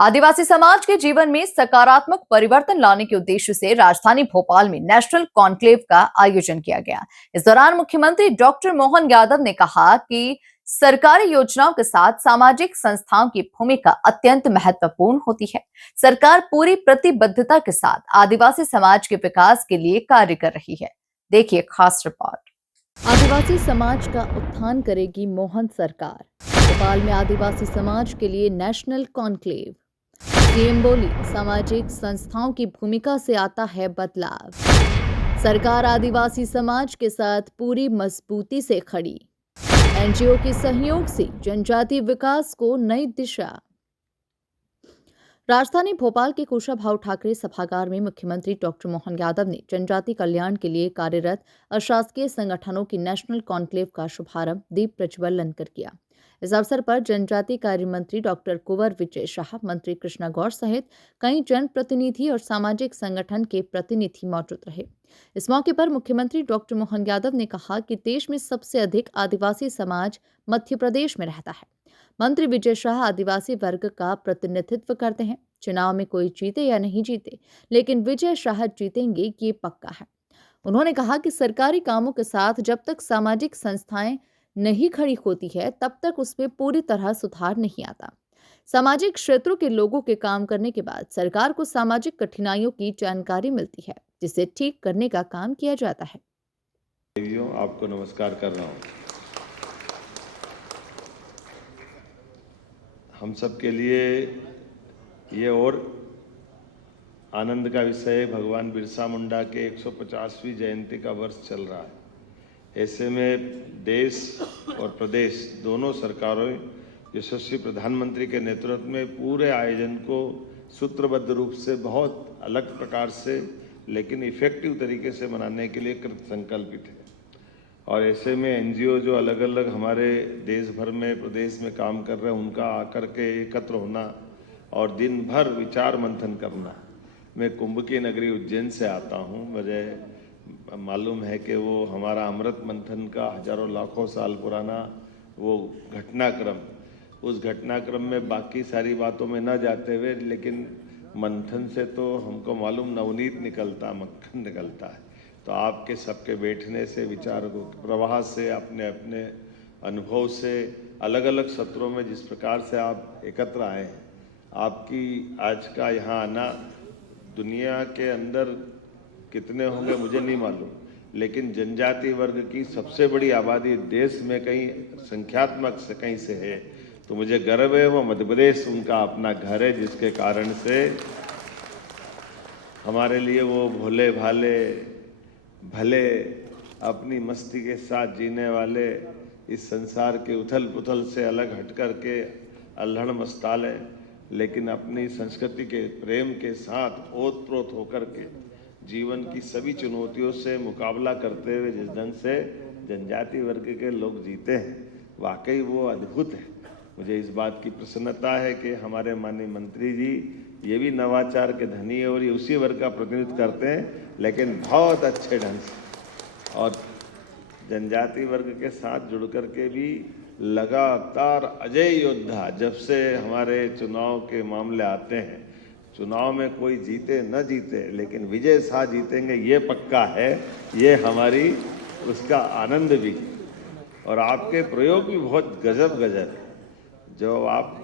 आदिवासी समाज के जीवन में सकारात्मक परिवर्तन लाने के उद्देश्य से राजधानी भोपाल में नेशनल कॉन्क्लेव का आयोजन किया गया। इस दौरान मुख्यमंत्री डॉक्टर मोहन यादव ने कहा कि सरकारी योजनाओं के साथ सामाजिक संस्थाओं की भूमिका अत्यंत महत्वपूर्ण होती है। सरकार पूरी प्रतिबद्धता के साथ आदिवासी समाज के विकास के लिए कार्य कर रही है। देखिए खास रिपोर्ट। आदिवासी समाज का उत्थान करेगी मोहन सरकार। भोपाल में आदिवासी समाज के लिए नेशनल कॉन्क्लेव। सीएम बोली, सामाजिक संस्थाओं की भूमिका से आता है बदलाव। सरकार आदिवासी समाज के साथ पूरी मजबूती से खड़ी। एनजीओ के सहयोग से जनजातीय विकास को नई दिशा। राजधानी भोपाल के कुशाभाऊ ठाकरे सभागार में मुख्यमंत्री डॉक्टर मोहन यादव ने जनजातीय कल्याण के लिए कार्यरत अशासकीय संगठनों की नेशनल कॉन्क्लेव का शुभारंभ दीप प्रज्वलन कर किया। इस अवसर पर जनजातीय कार्य मंत्री डॉक्टर कुंवर विजय शाह, मंत्री कृष्णा गौर सहित कई जनप्रतिनिधि और सामाजिक संगठन के प्रतिनिधि मौजूद रहे। इस मौके पर मुख्यमंत्री डॉक्टर मोहन यादव ने कहा कि देश में सबसे अधिक आदिवासी समाज मध्य प्रदेश में रहता है। मंत्री विजय शाह आदिवासी वर्ग का प्रतिनिधित्व करते हैं। चुनाव में कोई जीते या नहीं जीते, लेकिन विजय शाह जीतेंगे ये पक्का है। उन्होंने कहा कि सरकारी कामों के साथ जब तक सामाजिक संस्थाएं नहीं खड़ी होती है, तब तक उसमें पूरी तरह सुधार नहीं आता। सामाजिक क्षेत्रों के लोगों के काम करने के बाद सरकार को सामाजिक कठिनाइयों की जानकारी मिलती है, जिसे ठीक करने का काम किया जाता है। आपको नमस्कार कर रहा हूं। हम सब के लिए ये और आनंद का विषय है, भगवान बिरसा मुंडा के 150वीं जयंती का वर्ष चल रहा है। ऐसे में देश और प्रदेश दोनों सरकारों यशस्वी प्रधानमंत्री के नेतृत्व में पूरे आयोजन को सूत्रबद्ध रूप से बहुत अलग प्रकार से लेकिन इफेक्टिव तरीके से मनाने के लिए कृत संकल्पित है। और ऐसे में एनजीओ जो अलग अलग हमारे देश भर में प्रदेश में काम कर रहे हैं, उनका आकर के एकत्र होना और दिन भर विचार मंथन करना। मैं कुंभ की नगरी उज्जैन से आता हूं। मुझे मालूम है कि वो हमारा अमृत मंथन का हजारों लाखों साल पुराना वो घटनाक्रम, उस घटनाक्रम में बाकी सारी बातों में न जाते हुए, लेकिन मंथन से तो हमको मालूम नवनीत निकलता, मक्खन निकलता है। तो आपके सबके बैठने से, विचारों के प्रवाह से, अपने अपने अनुभव से, अलग अलग सत्रों में जिस प्रकार से आप एकत्र आए हैं, आपकी आज का यहाँ आना, दुनिया के अंदर कितने होंगे मुझे नहीं मालूम, लेकिन जनजातीय वर्ग की सबसे बड़ी आबादी देश में कहीं संख्यात्मक से कहीं से है, तो मुझे गर्व है। वो मध्य प्रदेश उनका अपना घर है, जिसके कारण से हमारे लिए वो भोले भाले भले अपनी मस्ती के साथ जीने वाले, इस संसार के उथल पुथल से अलग हट कर के अल्हड़ मस्ताल है, लेकिन अपनी संस्कृति के प्रेम के साथ ओतप्रोत होकर के जीवन की सभी चुनौतियों से मुकाबला करते हुए जिस ढंग से जनजातीय वर्ग के लोग जीते हैं, वाकई वो अद्भुत है। मुझे इस बात की प्रसन्नता है कि हमारे माननीय मंत्री जी ये भी नवाचार के धनी है और ये उसी वर्ग का प्रतिनिधित्व करते हैं, लेकिन बहुत अच्छे ढंग से, और जनजातीय वर्ग के साथ जुड़ करके भी लगातार अजय योद्धा। जब से हमारे चुनाव के मामले आते हैं, चुनाव में कोई जीते न जीते, लेकिन विजय शाह जीतेंगे ये पक्का है, ये हमारी उसका आनंद भी। और आपके प्रयोग भी बहुत गजब गजब, जो आप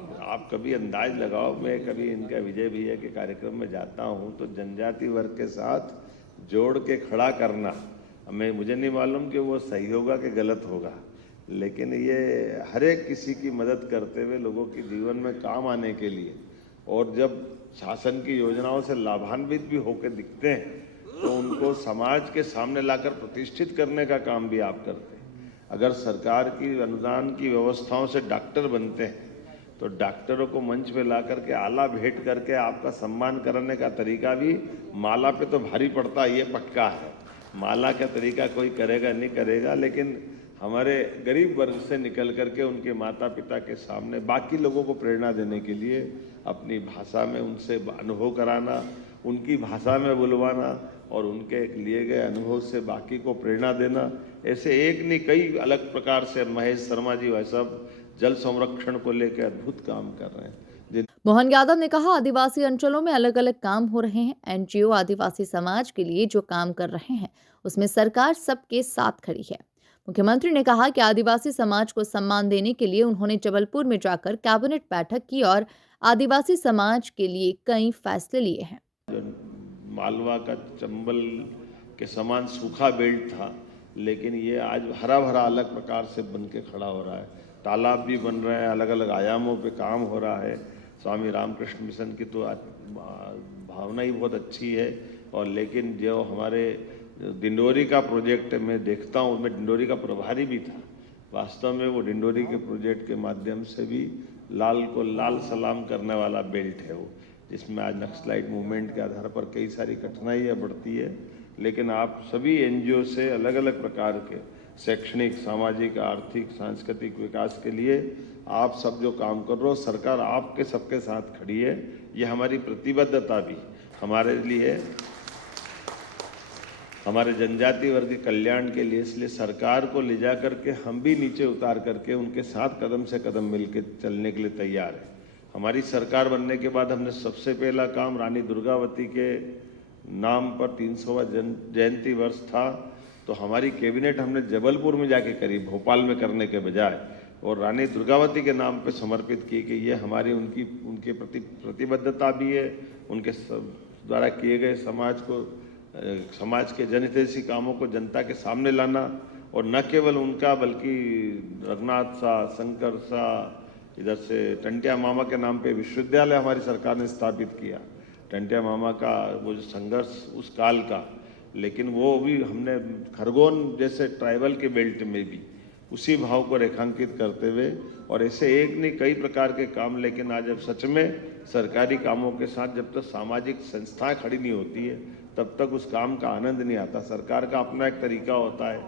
कभी अंदाज लगाओ, मैं कभी इनका विजय भैया के कार्यक्रम में जाता हूं तो जनजातीय वर्ग के साथ जोड़ के खड़ा करना, मुझे नहीं मालूम कि वो सही होगा कि गलत होगा, लेकिन ये हर एक किसी की मदद करते हुए लोगों के जीवन में काम आने के लिए, और जब शासन की योजनाओं से लाभान्वित भी होकर दिखते हैं तो उनको समाज के सामने लाकर प्रतिष्ठित करने का काम भी आप करते हैं। अगर सरकार की अनुदान की व्यवस्थाओं से डॉक्टर बनते हैं तो डॉक्टरों को मंच पे ला करके आला भेंट करके आपका सम्मान करने का तरीका भी माला पे तो भारी पड़ता है, ये पक्का है। माला का तरीका कोई करेगा नहीं करेगा, लेकिन हमारे गरीब वर्ग से निकल करके उनके माता पिता के सामने बाकी लोगों को प्रेरणा देने के लिए अपनी भाषा में उनसे अनुभव कराना, उनकी भाषा में बुलवाना और उनके लिए गए अनुभव से बाकी को प्रेरणा देना, ऐसे एक नहीं कई अलग प्रकार से महेश शर्मा जी वह सब जल संरक्षण को लेकर अद्भुत काम कर रहे हैं। मोहन यादव ने कहा, आदिवासी अंचलों में अलग अलग काम हो रहे हैं। एनजीओ आदिवासी समाज के लिए जो काम कर रहे हैं उसमें सरकार सबके साथ खड़ी है। मुख्यमंत्री ने कहा कि आदिवासी समाज को सम्मान देने के लिए उन्होंने जबलपुर में जाकर कैबिनेट बैठक की और आदिवासी समाज के लिए कई फैसले लिए हैं। मालवा का चंबल के समान सूखा बेल्ट था, लेकिन ये आज हरा भरा अलग प्रकार से बन के खड़ा हो रहा है। तालाब भी बन रहे हैं, अलग अलग आयामों पे काम हो रहा है। स्वामी रामकृष्ण मिशन की तो भावना ही बहुत अच्छी है। और लेकिन जो हमारे डिंडोरी का प्रोजेक्ट मैं देखता हूँ, मैं डिंडोरी का प्रभारी भी था। वास्तव में वो डिंडोरी के प्रोजेक्ट के माध्यम से भी लाल को लाल सलाम करने वाला बेल्ट है वो, जिसमें आज नक्सलाइट मूवमेंट के आधार पर कई सारी कठिनाइयाँ बढ़ती है। लेकिन आप सभी एनजीओ से अलग अलग प्रकार के शैक्षणिक, सामाजिक, आर्थिक, सांस्कृतिक विकास के लिए आप सब जो काम कर रहे हो, सरकार आपके सबके साथ खड़ी है। ये हमारी प्रतिबद्धता भी हमारे लिए, हमारे जनजाति वर्ग के कल्याण के लिए, इसलिए सरकार को ले जा करके हम भी नीचे उतार करके उनके साथ कदम से कदम मिलकर चलने के लिए तैयार है। हमारी सरकार बनने के बाद हमने सबसे पहला काम रानी दुर्गावती के नाम पर 300वां जयंती वर्ष था, तो हमारी कैबिनेट हमने जबलपुर में जाके करी, भोपाल में करने के बजाय, और रानी दुर्गावती के नाम पे समर्पित की कि ये हमारी उनके प्रति प्रतिबद्धता भी है। उनके द्वारा किए गए समाज के जनहितैषी कामों को जनता के सामने लाना, और न केवल उनका बल्कि रघुनाथ सा, शंकर सा, इधर से टंटिया मामा के नाम पे विश्वविद्यालय हमारी सरकार ने स्थापित किया। टंटिया मामा का वो जो संघर्ष उस काल का, लेकिन वो भी हमने खरगोन जैसे ट्राइबल के बेल्ट में भी उसी भाव को रेखांकित करते हुए, और ऐसे एक नहीं कई प्रकार के काम। लेकिन आज जब सच में सरकारी कामों के साथ जब तक सामाजिक संस्थाएं खड़ी नहीं होती है, तब तक उस काम का आनंद नहीं आता। सरकार का अपना एक तरीका होता है।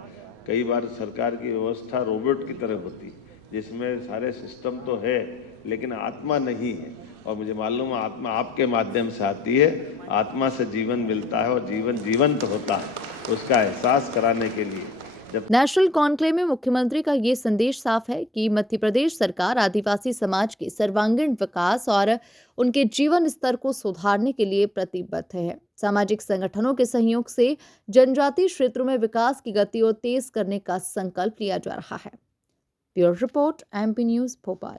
कई बार सरकार की व्यवस्था रोबोट की तरह होती है, जिसमें सारे सिस्टम तो है लेकिन आत्मा नहीं है। और मुझे मालूम है आत्मा आपके माध्यम से आती है, आत्मा से जीवन मिलता है और जीवन जीवंत होता है, उसका एहसास कराने के लिए नेशनल कॉन्क्लेव में मुख्यमंत्री का ये संदेश साफ है कि मध्य प्रदेश सरकार आदिवासी समाज के सर्वांगीण विकास और उनके जीवन स्तर को सुधारने के लिए प्रतिबद्ध है। सामाजिक संगठनों के सहयोग से जनजातीय क्षेत्रों में विकास की गति और तेज करने का संकल्प लिया जा रहा है। Bureau report, MP news, Bhopal.